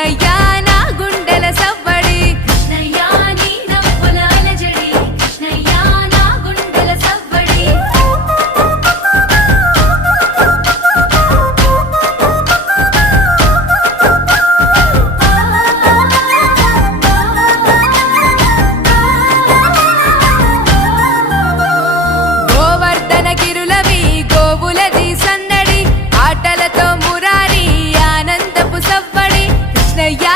కృష్ణయ్య నా గుండెల సవ్వడి కృష్ణయ్య నీ నవ్వుల అలజడి కృష్ణయ్య నా గుండెల సవ్వడి గోవర్ధన గిరులవి గోవులది సందడి ఆటలతో మురారి ఆనందపు సవ్వడి కృష్ణయ్య